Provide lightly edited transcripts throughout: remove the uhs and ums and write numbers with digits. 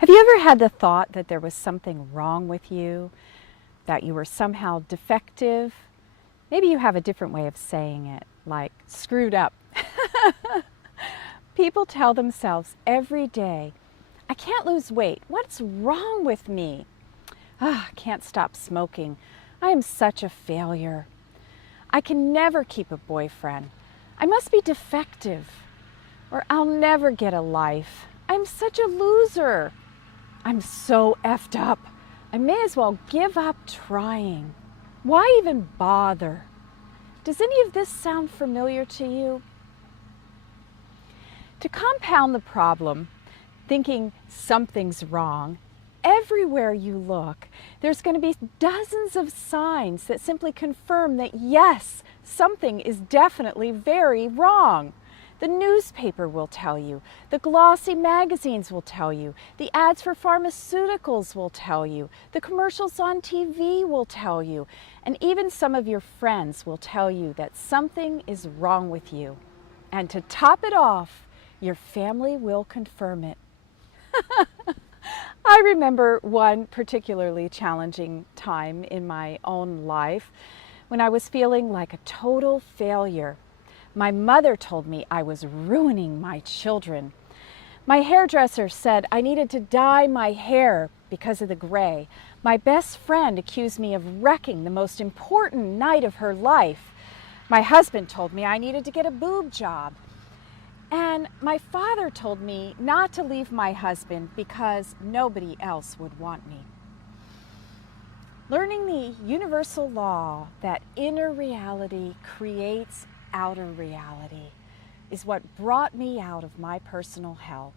Have you ever had the thought that there was something wrong with you, that you were somehow defective? Maybe you have a different way of saying it, like screwed up. People tell themselves every day, I can't lose weight. What's wrong with me? I can't stop smoking. I am such a failure. I can never keep a boyfriend. I must be defective. Or I'll never get a life. I'm such a loser. I'm so effed up. I may as well give up trying. Why even bother? Does any of this sound familiar to you? To compound the problem, thinking something's wrong, everywhere you look, there's going to be dozens of signs that simply confirm that yes, something is definitely very wrong. The newspaper will tell you, the glossy magazines will tell you, the ads for pharmaceuticals will tell you, the commercials on TV will tell you, and even some of your friends will tell you that something is wrong with you. And to top it off, your family will confirm it. I remember one particularly challenging time in my own life when I was feeling like a total failure. My mother told me I was ruining my children. My hairdresser said I needed to dye my hair because of the gray. My best friend accused me of wrecking the most important night of her life. My husband told me I needed to get a boob job. And my father told me not to leave my husband because nobody else would want me. Learning the universal law that inner reality creates outer reality is what brought me out of my personal hell.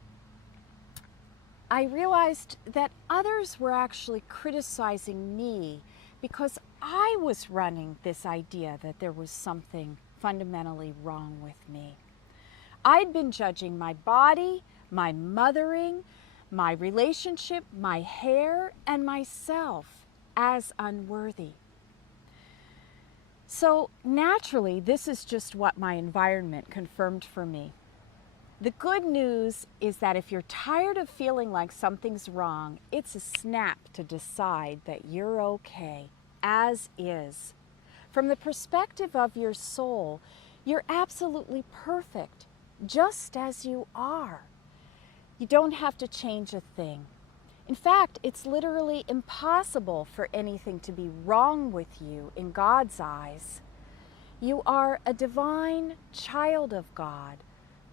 I realized that others were actually criticizing me because I was running this idea that there was something fundamentally wrong with me. I'd been judging my body, my mothering, my relationship, my hair, and myself as unworthy. So naturally, this is just what my environment confirmed for me. The good news is that if you're tired of feeling like something's wrong, it's a snap to decide that you're okay, as is. From the perspective of your soul, you're absolutely perfect, just as you are. You don't have to change a thing. In fact, it's literally impossible for anything to be wrong with you in God's eyes. You are a divine child of God,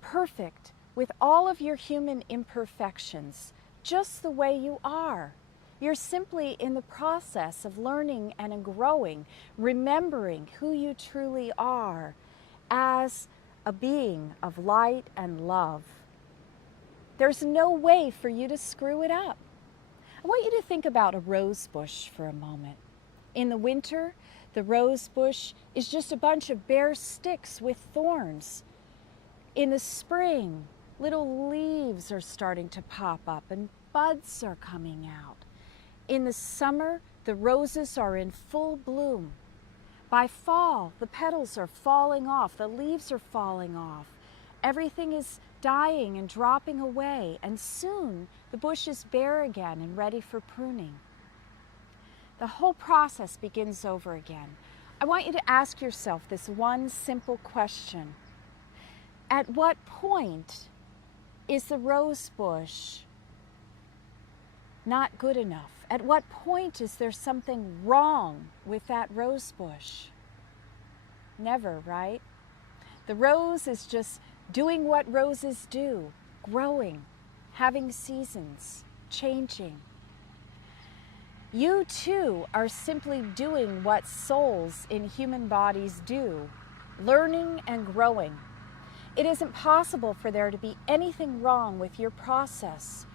perfect with all of your human imperfections, just the way you are. You're simply in the process of learning and growing, remembering who you truly are as a being of light and love. There's no way for you to screw it up. I want you to think about a rose bush for a moment. In the winter, the rose bush is just a bunch of bare sticks with thorns. In the spring, little leaves are starting to pop up and buds are coming out. In the summer, the roses are in full bloom. By fall, the petals are falling off, the leaves are falling off. Everything is dying and dropping away, and soon the bush is bare again and ready for pruning. The whole process begins over again. I want you to ask yourself this one simple question. At what point is the rose bush not good enough? At what point is there something wrong with that rose bush? Never, right? The rose is just doing what roses do, growing, having seasons, changing. You too are simply doing what souls in human bodies do, learning and growing. It isn't possible for there to be anything wrong with your process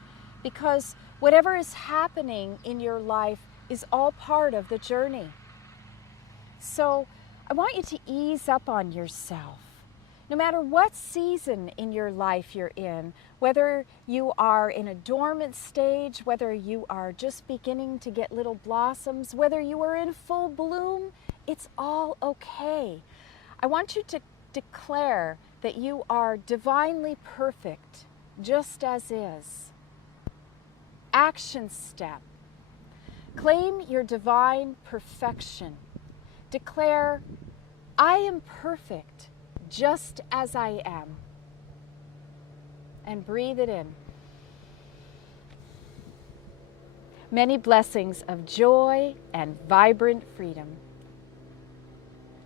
because whatever is happening in your life is all part of the journey. So I want you to ease up on yourself. No matter what season in your life you're in, whether you are in a dormant stage, whether you are just beginning to get little blossoms, whether you are in full bloom, it's all okay. I want you to declare that you are divinely perfect, just as is. Action step. Claim your divine perfection. Declare, I am perfect just as I am. And breathe it in. Many blessings of joy and vibrant freedom.